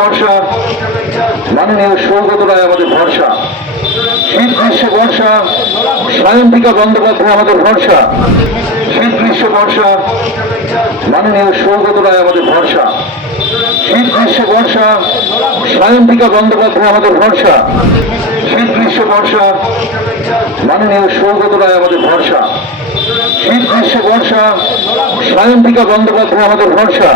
বর্ষা। মাননীয় সৌগত রায় আমাদের ভরসা। শীত গ্রীষ্ম বর্ষা সায়ন্তিকা বন্দ্যোপাধ্যায় আমাদের ভরসা। শীত গ্রীষ্ম বর্ষা, মাননীয় সৌগত রায় আমাদের ভরসা। শীত গ্রীষ্ম বর্ষা সায়ন্তিকা বন্দ্যোপাধ্যায় আমাদের ভরসা। শীত গ্রীষ্ম বর্ষা, মাননীয় সৌগত রায় আমাদের ভরসা। শীত গ্রীষ্ম বর্ষা সায়ন্তিকা বন্দ্যোপাধ্যায় আমাদের ভরসা।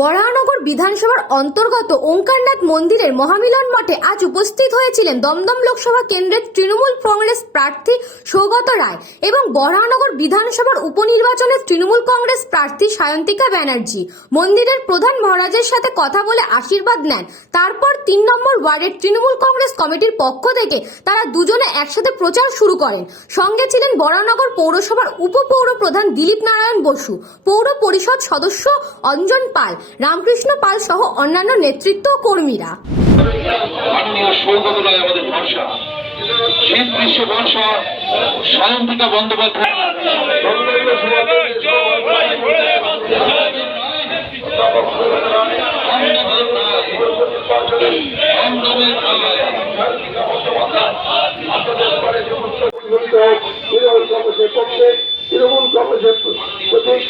বরাহনগর বিধানসভার অন্তর্গত ওঙ্কারনাথ মন্দিরের মহামিলন মঠে আজ উপস্থিত হয়েছিলেন দমদম লোকসভা কেন্দ্রের তৃণমূল কংগ্রেস প্রার্থী সৌগত রায় এবং বরাহনগর বিধানসভার উপনির্বাচনের তৃণমূল কংগ্রেস প্রার্থী সায়ন্তিকা ব্যানার্জি। মন্দিরের প্রধান মহারাজের সাথে কথা বলে আশীর্বাদ নেন। তারপর তিন নম্বর ওয়ার্ডের তৃণমূল কংগ্রেস কমিটির পক্ষ থেকে তারা দুজনে একসাথে প্রচার শুরু করেন। সঙ্গে ছিলেন বরানগর পৌরসভার উপপৌর প্রধান দিলীপ নারায়ণ বসু, পৌর পরিষদ সদস্য অঞ্জন পাল রামকৃষ্ণ পাল সহ অন্যান্য নেতৃত্ব ও কর্মীরা। মাননীয় সৌগত রায় আমাদের ভরসা শীত গ্রীষ্ম বর্ষা সায়ন্তিকা বন্দ্যোপাধ্যায় তৃণমূল কংগ্রেসের পক্ষে তৃণমূল কংগ্রেসের প্রতীক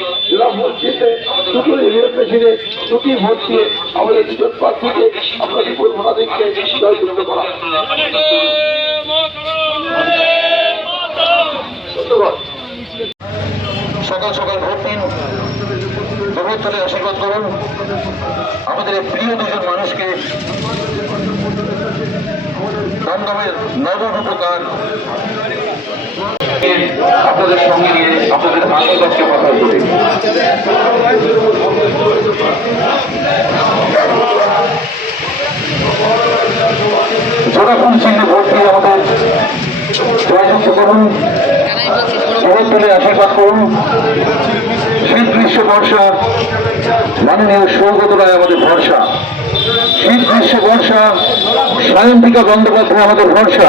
দুটো দুটি আমাদের দুজন প্রার্থীকে আমরা বিপুল ভোটাধিককে সকাল সকাল ভোট দিন ভোট তুলে আশীর্বাদ করুন। আমাদের প্রিয় দুজন মানুষকে দমদমের নবরূপকার আপনাদের সঙ্গে নিয়ে আপনাদের আশীর্বাদকে কথা করি। জোড়াফুল চিহ্নে ভোট দিয়ে আমাদের জয়যুক্ত করুন ভোট তুলে আশীর্বাদ করুন। শীত বর্ষা মাননীয় সৌগত রায় আমাদের ভরসা। শীত বর্ষা সায়ন্তিকা বন্দ্যোপাধ্যায় আমাদের ভরসা।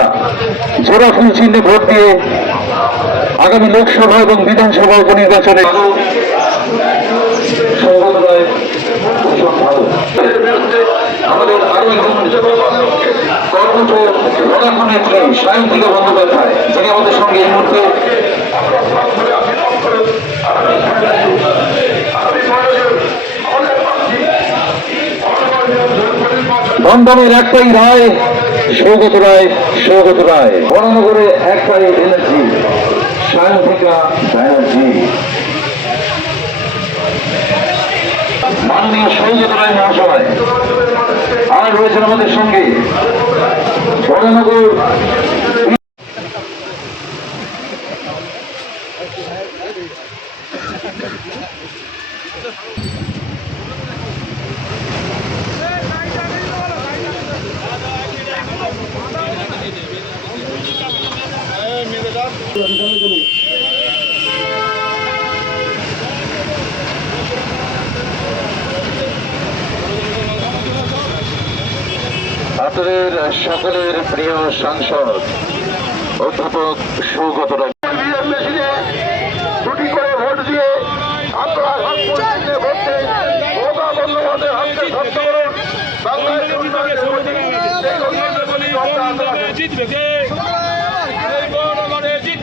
জোড়া ফুল চিহ্নে ভোট দিয়ে আগামী লোকসভা এবং বিধানসভা উপনির্বাচনে আমাদের বন্দ্যোপাধ্যায় আমাদের সঙ্গে এই মুহূর্তে দমদমের একটাই রায় সৌগত রায় সৌগত রায়। বরানগরে একটাই এনার্জি সায়ন্তিকা ব্যানার্জি। মাননীয় সৌগত রায় মহাশয়, আর রয়েছেন আমাদের সঙ্গে বড়নগর আপনাদের সকলের প্রিয় সাংসদ অধ্যাপক সৌগত রায়। এরিয়ার দুটি করে ভোট দিয়ে আপনারা ভোট দিন মমতা বন্দ্যোপাধ্যায়ের হাতকে শক্ত করুন। বাংলায় যে উন্নয়নের গতি, সেই উন্নয়নের গতি আপনারা আপনারা জিতবে কে এই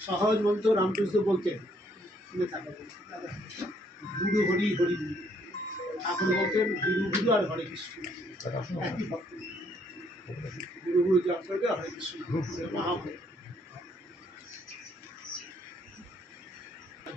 সহজ বলতো রামকৃষ্ণ বলতেন শুনে থাকা। গুরু হরি হরি গুরু। ঠাকুর বলতেন গুরু গুরু আর হরে কৃষ্ণ। একই ভক্ত। গুরু গুরু জপ করবে হরে কৃষ্ণ।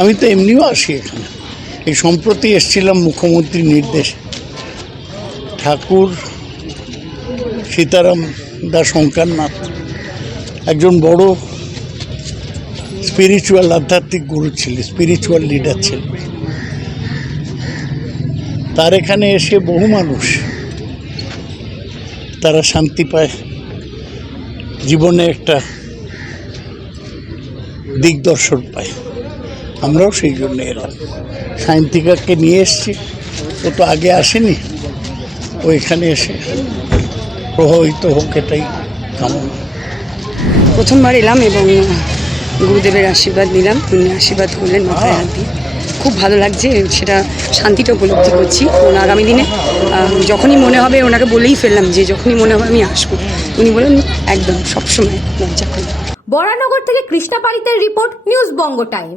আমি তো এমনিও আসি এখানে। এই সম্প্রতি এসেছিলাম মুখ্যমন্ত্রীর নির্দেশ। ঠাকুর সীতারাম দাস শঙ্করনাথ একজন বড় স্পিরিচুয়াল আধ্যাত্মিক গুরু ছিলেন স্পিরিচুয়াল লিডার ছিলেন। তার এখানে এসে বহু মানুষ তারা শান্তি পায়। জীবনে একটা দিগদর্শন পায়। আমরাও সেই জন্য এলাম। সায়ন্তিকাকে নিয়ে এসছি। ও তো আগে আসেনি। ও এখানে এসে প্রভাবিত হোক এটাই কামনা। প্রথমবার এলাম এবং গুরুদেবের আশীর্বাদ নিলাম। উনি আশীর্বাদ করলেন মাথায় হাত দিয়ে। খুব ভালো লাগছে সেটা শান্তিটা উপলব্ধি করছি। এবং আগামী দিনে যখনই মনে হবে ওনাকে বলেই ফেললাম যে যখনই মনে হবে আমি আসব। উনি বললেন একদম সবসময় লজ্জা করি বরানগর থেকে Krishna পালিতের report news Banga time.